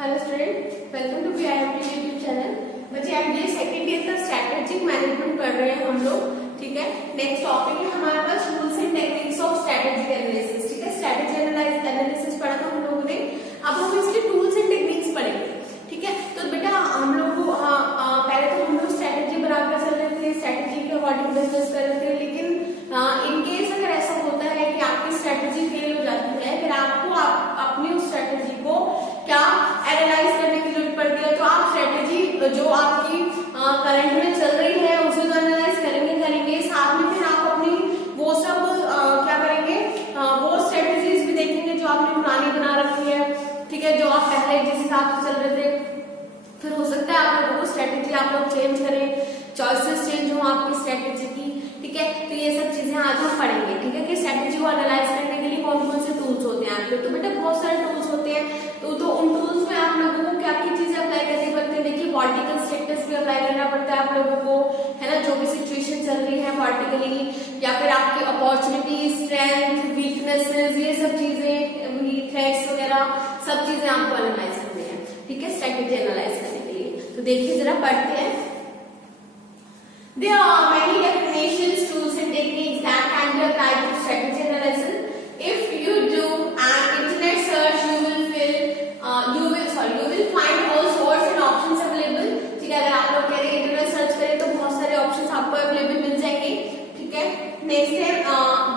Hello student, welcome to BIMT YouTube channel. बच्चे MBA second year का strategic management पढ़ रहे हैं हम लोग। ठीक है, नेक्स्ट टॉपिक है हमारे पास rules and techniques of strategic analysis. ठीक है, स्ट्रैटेजी एनालिसिस पढ़ा था हम लोगों ने, अब हम इसके टूल्स एंड टेक्निक्स पढ़ेंगे। ठीक है, तो बेटा हम लोग को पहले तो हम लोग स्ट्रैटेजी बनाकर चल रहे थे, स्ट्रैटेजी के अकॉर्डिंग बिजनेस कर रहे थे, लेकिन इनकेस अगर ऐसा होता है कि आपकी स्ट्रैटेजी फेल हो जाती है, फिर आपको अपनी उस स्ट्रैटेजी को क्या एनालाइज करने की जरूरत पड़ती है। तो आप स्ट्रैटेजी जो आपकी करंट में चल रही है उसे तो एनालाइज करेंगे, साथ में फिर आप अपनी वो सब क्या करेंगे, वो स्ट्रैटेजीज भी देखेंगे जो आपने पुरानी बना रखी है। ठीक है, जो आप पहले जिस हिसाब से चल रहे थे, फिर हो सकता है आप लोगों को स्ट्रैटेजी आप लोग चेंज करें, चॉइसेस चेंज हो आपकी स्ट्रैटेजी की। ठीक है, तो ये सब चीजें आज हम पढ़ेंगे। ठीक है, कि स्ट्रैटेजी को एनालाइज करने के लिए कौन कौन से टूल्स होते हैं आपके। तो बेटा बहुत सारे टूल्स होते हैं, तो उन टूल्स में आप लोगों को क्या क्या चीजें अप्लाई करनी पड़ती है। देखिए, पॉलिटिकल स्टेटस भी अप्लाई करना पड़ता है आप लोगों को, है ना, जो भी सिचुएशन चल रही है पॉलिटिकली, या फिर आपकी अपॉर्चुनिटी, स्ट्रेंथ, वीकनेसेस, ये सब चीजें, थ्रेट्स वगैरह सब चीजें आपको एनालाइज करनी है। ठीक है, स्ट्रैटेजी एनालाइज करने के लिए तो देखिए जरा पढ़ते हैं। There are many definitions, tools and techniques that can be applied to strategy analysis. If you do an internet search, you will find all sorts and options available. ठीक है, अगर आप लोग कह रहे हैं इंटरनेट सर्च करें तो बहुत सारे ऑप्शंस आपको अवेलेबल मिल जाएंगे। ठीक है, नेक्स्ट है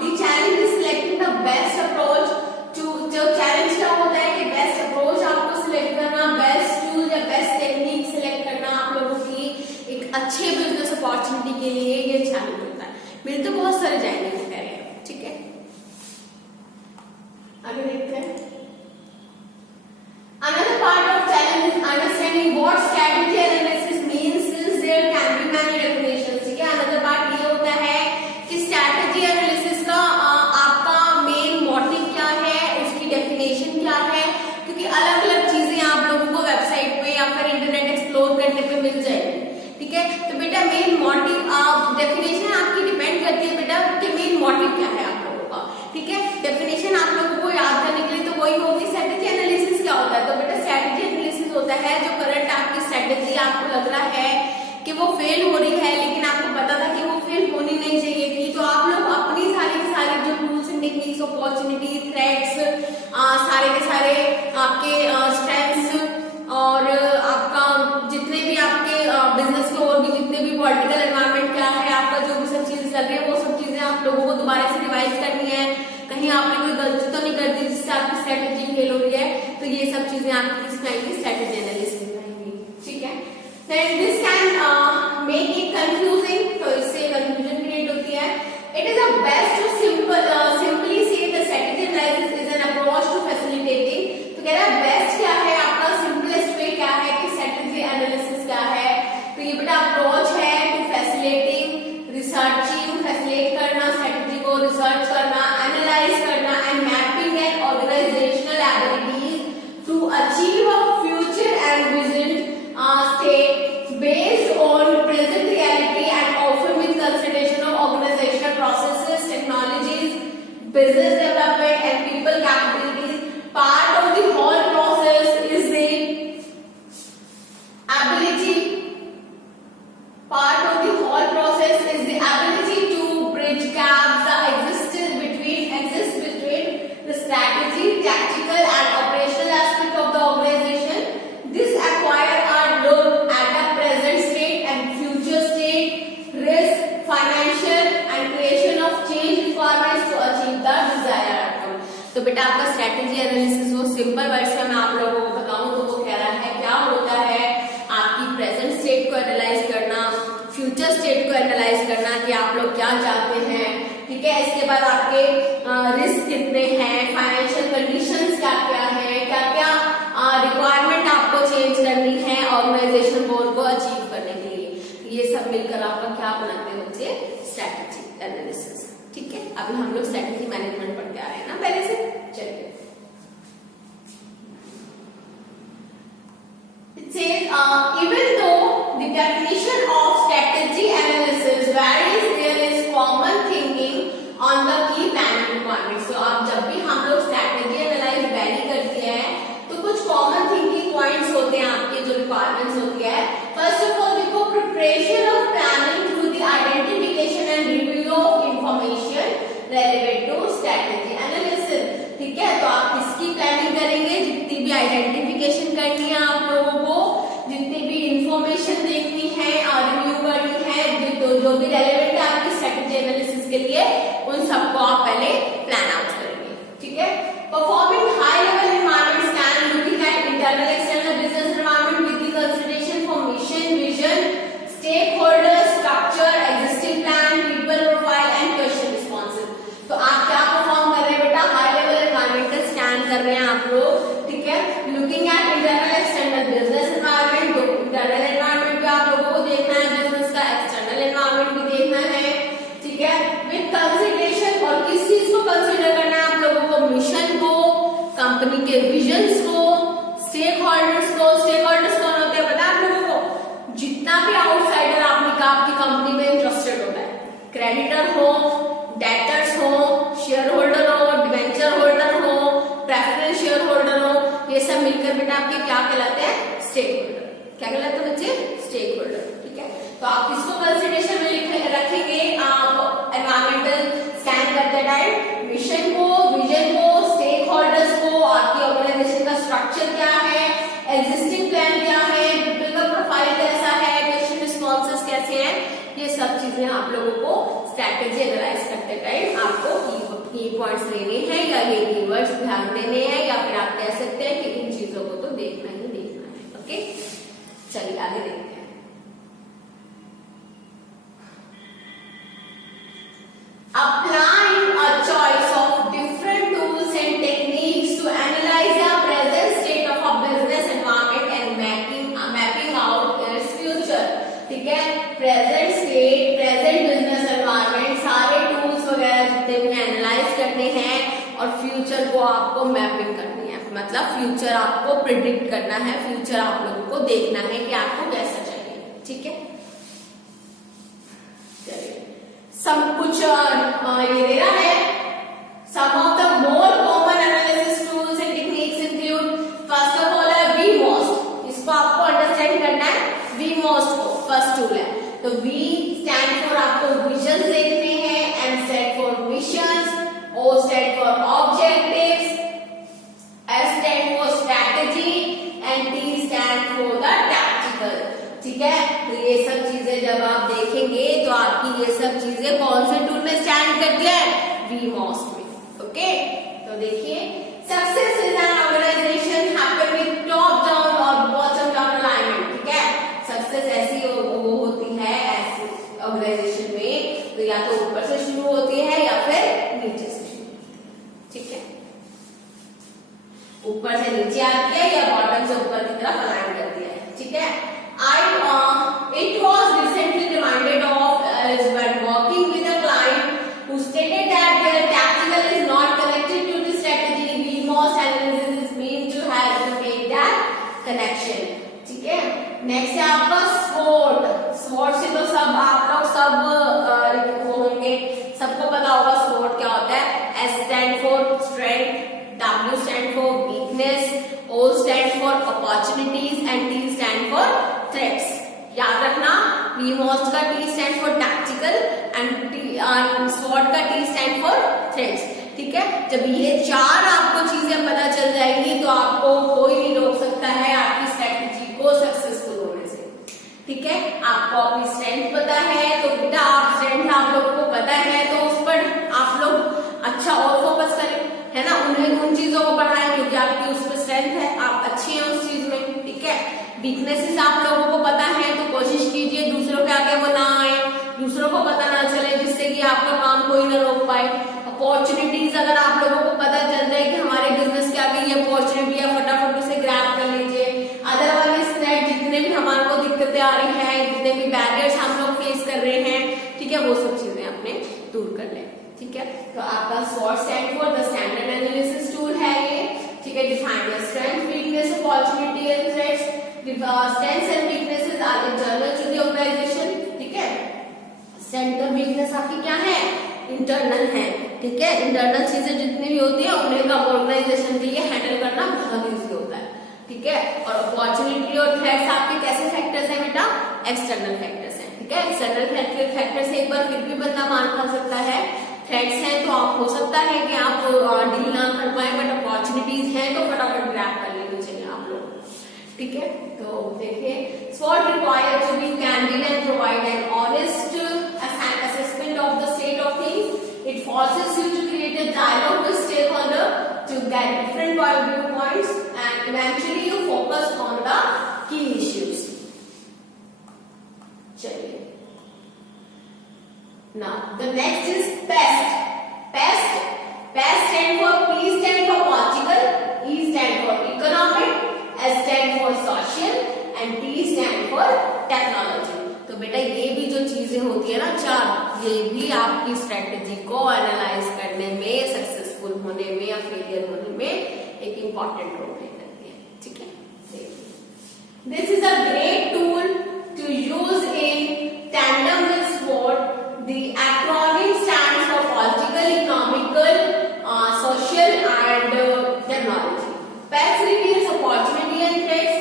the challenge is selecting the best approach to. जो चैलेंज क्या होता है कि बेस्ट अप्रोच आपको सिलेक्ट करना, बेस्ट टूल या बेस्ट टेक्निक सिलेक्ट करना आप लोगों की एक अच्छे बिजनेस अपॉर्चुनिटी के लिए ये चैलेंज होता है। मिल तो बहुत सारे जाएंगे वो कह रहे हैं। ठीक है, आगे देखते हैं। Another part of challenge is understanding what strategy analysis means, since there can be many definitions. ठीक है, another part ये होता है कि strategy analysis का आपका मेन मोटिव क्या है, उसकी डेफिनेशन क्या है, क्योंकि अलग अलग चीजें आप लोगों को वेबसाइट पे या फिर इंटरनेट एक्सप्लोर करने पे मिल जाएगी। ठीक है, तो बेटा मेन मोटिव, डेफिनेशन आपकी डिपेंड करती है बेटा कि मेन मोटिव क्या है आप लोगों का। ठीक है, डेफिनेशन आप लोगों को याद करने के लिए तो वही होगी। स्ट्रेटेजी एनालिसिस क्या होता है, तो बेटा स्ट्रेटेजी एनालिसिस होता है जो करंट आपकी स्ट्रेटेजी आपको लग रहा है कि वो फेल हो रही है, लेकिन आपको पता था कि वो फेल होनी नहीं चाहिए थी, तो आप लोग अपनी सारी जो tools and techniques, opportunity, threats, सारे के सारे आपके स्ट्रेंथ्स और आपका जितने भी आपके बिजनेस के और भी जितने भी पॉलिटिकल एनवायरनमेंट क्या है, आपका जो भी सब चीजें चल रही है, वो सब चीजें आप लोगों को दोबारा से रिवाइज करनी है। कहीं आपने कोई गलती तो नहीं कर दी जिससे आपकी स्ट्रेटेजी फेल हो रही है, तो ये सब चीजें आपकी इसमें आएंगी, स्ट्रेटेजी एनालिसिस में आएंगी। ठीक है, then this can make it confusing, तो इससे कंफ्यूजन क्रिएट होती है। It is a best to simply say the strategy analysis is an approach to facilitating. तो कह रहा है बेस्ट क्या है आपका, सिंपलेस्ट वे क्या है कि स्ट्रेटेजी एनालिसिस क्या है, तो ये बेटा अप्रोच है टू फैसिलिटेटिंग, रिसर्चिंग, फैसिलिटेट करना, स्ट्रेटेजी को रिसर्च करना, एनालाइज करना and mapping and organisational abilities to achieve a future and vision state based on present reality and often with consideration of organisational processes, technologies, business development and people capabilities. Part of the whole process is the ability. Part of the whole process is the ability to bridge gaps that exist between the strategy, tactical and operational aspect of the organization. This acquire a look at the present state and future state, risk, financial and creation of change requirements to achieve the desired outcome. तो बेटा आपका strategy analysis वो simple words में मैं आप लोगों को बताऊं तो वो कह रहा है क्या होता है, आपकी प्रेजेंट स्टेट को एनालाइज करना, फ्यूचर स्टेट को एनालाइज करना कि आप लोग क्या चाहते हैं। ठीक है, इसके बाद आपके रिस्क कितने हैं, फाइनेंशियल कंडीशंस क्या क्या है, क्या क्या रिक्वायरमेंट आपको चेंज करनी है ऑर्गेनाइजेशन गोल को अचीव करने के लिए। ये सब मिलकर आपका क्या बनाते हैं बच्चे, स्ट्रेटेजी एनालिसिस। ठीक है, अभी हम लोग स्ट्रेटेजी मैनेजमेंट पढ़ते आ रहे हैं ना पहले से। चलिए, it says even though the definition of strategy analysis varies, there is common thinking on the key planning requirements. So अब जब भी हम लोग स्ट्रेटेजी एनालाइज वैरी करते हैं तो कुछ कॉमन थिंकिंग पॉइंट आइडेंटिफिकेशन करनी है आप लोगों को, जितनी भी इंफॉर्मेशन देखनी है और रिव्यू करनी है, जो भी रेलेवेंट है आपकी स्ट्रेटेजी एनालिसिस के लिए, उन सबको आप पहले प्लान आउट करेंगे। ठीक है, performing high level environment scan, looking at internal external business environment with the consideration for mission, vision, stakeholder structure, existing plan, people profile and question responsive. तो आप क्या परफॉर्म कर रहे हैं बेटा? हाई लेवल एनवायरमेंटल स्कैन कर रहे हैं आप लोग। ठीक है, looking at internal external business environment, तो इंटरनल एनवायरनमेंट भी आप लोगों को देखना है बिजनेस का, एक्सटर्नल एनवायरनमेंट भी देखना है। ठीक है, विद कंसीडरेशन, और किस चीज को कंसीडर करना है आप लोगों को? मिशन को, कंपनी के विजन्स को, स्टेक होल्डर्स को। स्टेक होल्डर्स कौन होते हैं पता है आप लोगों को? जितना भी आउटसाइडर आपकी कंपनी में इंटरेस्टेड होता है, क्रेडिटर हो, डेटर्स हो, शेयर होल्डर हो, डिवेंचर होल्डर हो, प्रेफरेंस शेयर होल्डर हो, ये सब मिलकर बेटा आपके क्या कहलाते हैं? Stakeholder. क्या कहलाते हैं बच्चे? Stakeholder. ठीक है, तो आप किसको कंसीडरेशन में रखेंगे? आप एनवायरमेंटल स्कैन करते टाइम मिशन को, विजन को, स्टेक होल्डर्स को, आपकी ऑर्गेनाइजेशन का स्ट्रक्चर क्या है, एग्जिस्टिंग प्लान क्या है, पीपल का प्रोफाइल कैसा है, क्वेश्चन रिस्पॉन्सेस कैसे हैं, ये सब चीजें आप लोगों को स्ट्रैटेजी एनालाइज करते टाइम आपको की पॉइंट्स लेने हैं, या ये कीवर्ड्स ध्यान देने हैं, या फिर आप कह सकते हैं कि इन चीजों को तो देखना ही देखना है। ओके, चलिए आगे देखते हैं। Applying a choice of different tools and techniques to analyze the present state of a business environment and mapping out its future. ठीक है, present state, present business environment, सारे टूल्स वगैरह जितने भी एनालाइज करने हैं, और फ्यूचर को आपको मैपिंग करनी है, मतलब फ्यूचर आपको प्रिडिक्ट करना है, फ्यूचर आप लोगों को देखना है कि आपको कैसा चाहिए। ठीक है, चलिए सब कुछ ये दे रहा है। Some of the more common analysis tools and techniques include, first of all है VMOST। इसको आपको अंडरस्टैंड करना है, VMOST को फर्स्ट टूल है। तो V स्टैंड फॉर आपको विजन देखने हैं, M stand for missions, O stand for objectives, S stand for strategy and T stand for the tactical. ठीक है, तो ये सब चीजें जब आप देखेंगे तो आपकी ये सब चीजें कौन से टूल में स्टैंड करती है? VMOST में। ओके, तो देखिए, success is an organisation happen with top down और बॉटम डाउन अलाइनमेंट। ठीक है, सक्सेस ऐसी वो होती है ऐसी ऑर्गेनाइजेशन में, तो या तो ऊपर से शुरू होती है या फिर नीचे से शुरू। ठीक है, ऊपर से नीचे आती है या बॉटम से ऊपर की तरफ अलाइन करती है। ठीक है, it was recently reminded of when working with a client who stated that their tactical is not connected to the strategy. VMOST analysis is meant to have to make that connection. ठीक है, next है आपका SWOT। SWOT से तो सब आप लोग सब वो होंगे, सबको पता होगा SWOT क्या होता है। S stand for strength, W stand for weakness, O stand for opportunities and T stand for threats। याद रखना, VMOST का T stand for tactical and SWOT का T stand for threats। ठीक है, जब ये चार आपको चीजें पता चल जाएंगी तो आपको कोई नहीं रोक सकता है आपकी स्ट्रेटजी को सक्सेसफुल होने से। ठीक है, आपको अपनी स्ट्रेंथ पता है, तो बेटा आप स्ट्रेंथ आप लोगों को पता है तो उस पर आप लोग अच्छा और फोकस करें, है ना, उन्हें उन चीजों को बढ़ाएं क्योंकि आपकी उस पर स्ट्रेंथ है, आप अच्छी हैं उस चीज में। ठीक है, वीकनेसेस आप लोगों को पता है तो कोशिश कीजिए दूसरों के आगे वो ना आए, दूसरों को पता ना चले, जिससे कि आपका काम कोई ना रोक पाए। अपॉर्चुनिटीज अगर आप लोगों को पता चल जाए कि हमारे बिजनेस के आगे ये अपॉर्चुनिटी है, फटाफट उसे ग्रैब कर लीजिए। अदरवाइज जितने भी हमारे को दिक्कतें आ रही हैं, जितने भी बैरियर्स हम लोग फेस कर रहे हैं, ठीक है, वो सब चीजें अपने दूर कर लें। ठीक है, तो आपका SWOT stand for the standard analysis tool है ये। ठीक है, define the strength, weakness, opportunity and threats. Strengths and weaknesses are internal to the organisation. ठीक है, स्ट्रेंथ और वीकनेस आपकी क्या है? इंटरनल है। ठीक है, इंटरनल चीजें जितनी भी होती है उन्हें का ऑर्गेनाइजेशन के लिए हैंडल करना बहुत इजी होता है। ठीक है, और अपॉर्चुनिटी और थ्रेट्स आपके कैसे फैक्टर्स हैं बेटा? एक्सटर्नल फैक्टर्स हैं। ठीक है, एक्सटर्नल फैक्टर से एक बार फिर भी बंदा मान खा सकता है, थ्रेट्स हैं तो आप हो सकता है कि आप डील ना कर पाए, बट अपॉर्चुनिटीज हैं तो फटाफट ग्रैब कर लेनी चाहिए ठीक है, तो देखिए SWOT requires to be candid and provide an honest assessment of the state of things. It forces you to create a dialogue with stakeholder to get different viewpoints and eventually you focus on the key issues. चलिए, now the next is PEST. PEST stand for P stand for Portugal, E stand for economic, S stand for social and T stand for technology. तो बेटा ये भी जो चीजें होती है ना चार, ये भी आपकी स्ट्रेटेजी को एनालाइज करने में, सक्सेसफुल होने में या फेलियर होने में एक इंपॉर्टेंट रोल प्ले करती है। ठीक है, this is a great tool to use in tandem with SWOT. The acronym stands for political, economical, social and technology. PEST reveals opportunity and threats,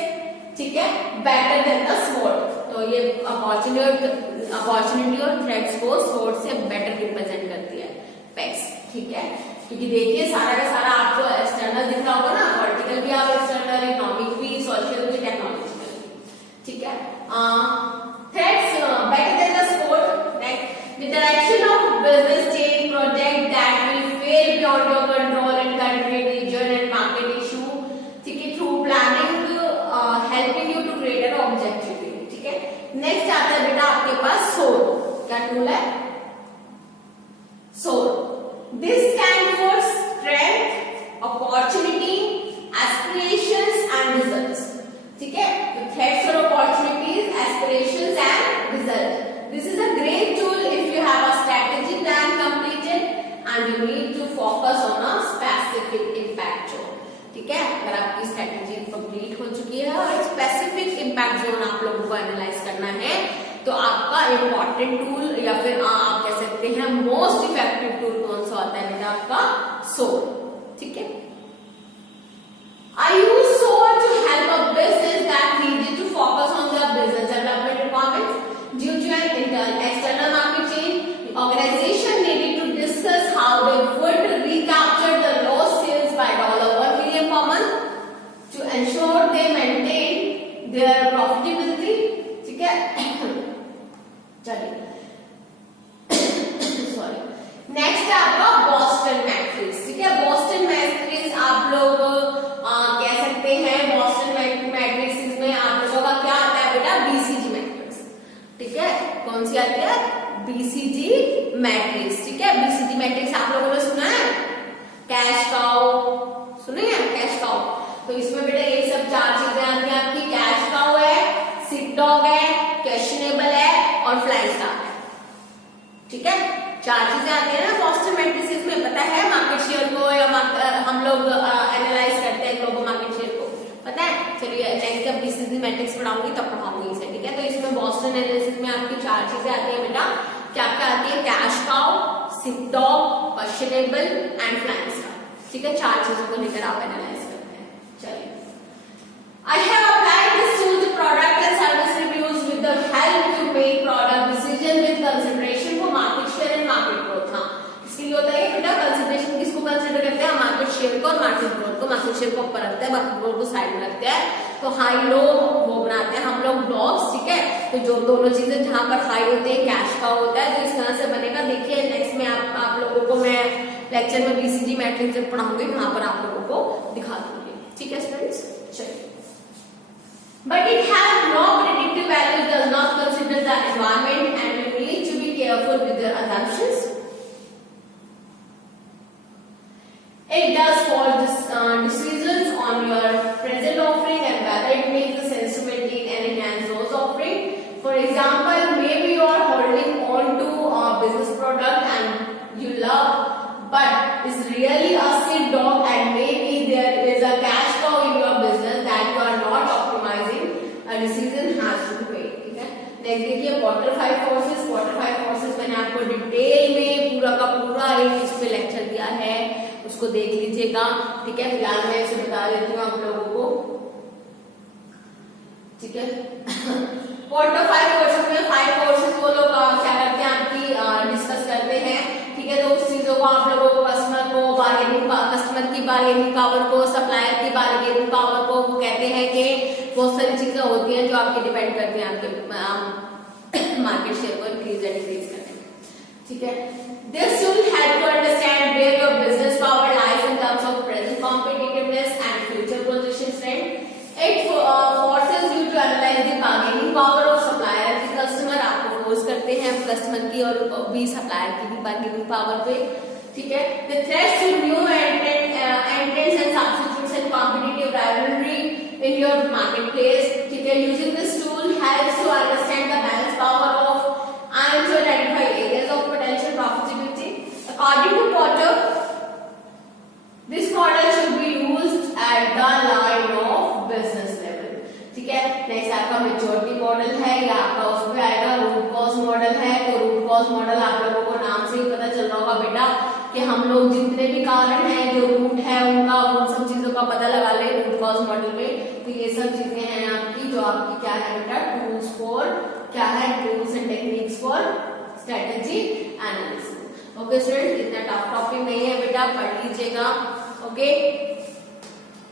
ठीक है, better than the SWOT. तो ये opportunity और threats को SWOT से better represent करती है PEST, ठीक है, क्योंकि देखिए सारा का सारा आपको एक्सटर्नल दिख रहा होगा ना, वर्टिकल भी आप एक्सटर्नल, इकोनॉमिक भी, सोशल भी, टेक्नोलॉजिकल भी, ठीक है। Threats better than the SWOT. Next, the direction of business change project that will fail beyond your control and country, region and market issue, ठीक है, through planning helping you to create an objective. ठीक है, next आता है बेटा आपके पास SWOT. क्या tool है? SWOT. This stands for strength, opportunity, aspirations and results. ठीक है, तो threats और opportunities, aspirations and results. This is a great tool if you have a strategy plan completed and you need to focus on a specific impact zone. ठीक है, अगर आपकी strategy complete हो चुकी है और स्पेसिफिक इम्पैक्ट जोन आप लोगों को एनालाइज करना है, तो आपका इम्पोर्टेंट टूल या फिर आप कह सकते हैं मोस्ट इफेक्टिव टूल कौन सा होता है बेटा? आपका SWOT. ठीक है, I use SWOT to help a business that needed to focus on their business development requirements. Due to an external market change, the organization needed to discuss how they would recapture the lost sales by $1 million per month to ensure they maintain their profitability. ठीक है, चलिए, sorry, next है आपका Boston matrix. ठीक है, Boston matrix आप लोग कह सकते हैं, बॉस्टन मैट्रिक्स में आप लोगों का क्या आता है बेटा? BCG matrix. ठीक है, कौन सी आती है? BCG matrix. ठीक है, BCG मैट्रिक्स आप लोगों ने सुना है? कैश काउ सुने हैं? Cash cow. तो इसमें बेटा ये सब चार चीजें आती हैं आपकी. कैश काउ है, सिक डॉग है, क्वेश्चनेबल है और फ्लाइंग स्टार है. ठीक है, चार चीजें आती है ना बॉस्टन मैट्रिक्स में. पता है मार्केट शेयर को या हम लोग एनालाइज करते हैं ग्लोबल मार्केट शेयर को, पता है? चलिए नेक्स्ट जब BCG मैट्रिक्स पढ़ाऊंगी तब पढ़ाऊंगी इसे. ठीक है, तो इसमें बॉस्टन एनालिसिस में आपकी चार चीजें आती है बेटा. क्या क्या आती है? Cash cow, sick dog, questionable and flying star. ठीक है, चार चीजों को लेकर आप एनालाइज करते हैं. चलिए, I have applied this to the product and service reviews with the help to make product decision with consideration for market share and market growth. हाँ, इसके लिए होता है बेटा कंसिडरेशन. किसको कंसिडर करते हैं? मार्केट शेयर को और मार्केट ग्रोथ को. मार्केट शेयर को ऊपर रखते हैं, मार्केट ग्रोथ को साइड में रखते हैं. तो हाई लो वो बनाते हैं हम लोग ब्लॉक्स. ठीक है, तो जो दोनों चीजें जहां पर हाई होते हैं कैश का होता है, तो इस तरह से बनेगा. देखिए नेक्स्ट में आप लोगों को मैं लेक्चर में BCG मैट्रिक्स जब पढ़ाऊंगी वहां पर आप लोगों को दिखा दूंगी. ठीक है स्टूडेंट्स, चलिए. But it has no predictive value, does not consider the environment and you need to be careful with your assumptions. It does for decisions on your present offering and whether it makes sense to maintain and enhance those offering. For example, maybe you are holding on to a business product and you love, but it's really a sick dog and maybe there is a cash cow in your business that you are not optimizing. A decision has to be made. ठीक है, next देखिए quarter 5 courses. Quarter 5 courses मैंने आपको detail में पूरा का पूरा एक इस पे लेक्चर दिया है, उसको देख लीजिएगा. ठीक है, फिलहाल मैं इसे बता देती हूँ आप लोगों को. ठीक है, क्वार्टर 5 कोर्सेज में 5 कोर्सेज वो लोग क्या करते हैं आपकी डिस्कस करते हैं. ठीक है, हैं तो उस चीजों को आप लोगों को कस्टमर की बार्गेनिंग पावर को, सप्लायर की बार्गेनिंग पावर को, वो कहते हैं कि बहुत सारी चीजें होती हैं जो आपके डिपेंड करती हैं आपके मार्केट शेयर को इंक्रीज एंड डिक्रीज करने में, ठीक है। This will help to understand where your business power lies in terms of present competitiveness and future position strength. It forces you to analyse the bargaining power of supplier and customer. आपको force करते हैं customer की और भी supplier की भी bargaining power पे, ठीक है। The threats to new entrants and substitutes and competitive rivalry in your marketplace, ठीक है। Using this tool helps to understand the balance power of and to identify areas of potential profitability. According to Porter, this model should be used at the line of business level, ठीक है। Next आपका maturity model है, या आपका उसमें आएगा root cause model है। तो रूट कॉज मॉडल आप लोगों को नाम से ही पता चल रहा होगा बेटा कि हम लोग जितने भी कारण हैं जो रूट है उनका, उन सब चीजों का पता लगा ले रूट कॉज मॉडल में। तो ये सब चीजें हैं आपकी जो आपकी क्या है बेटा टूल्स फॉर, क्या है tools and techniques for strategy analysis. Okay student, इतना टफ टॉपिक नहीं है बेटा, पढ़ लीजिएगा। Okay,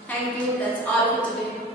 thank you, that's all for today.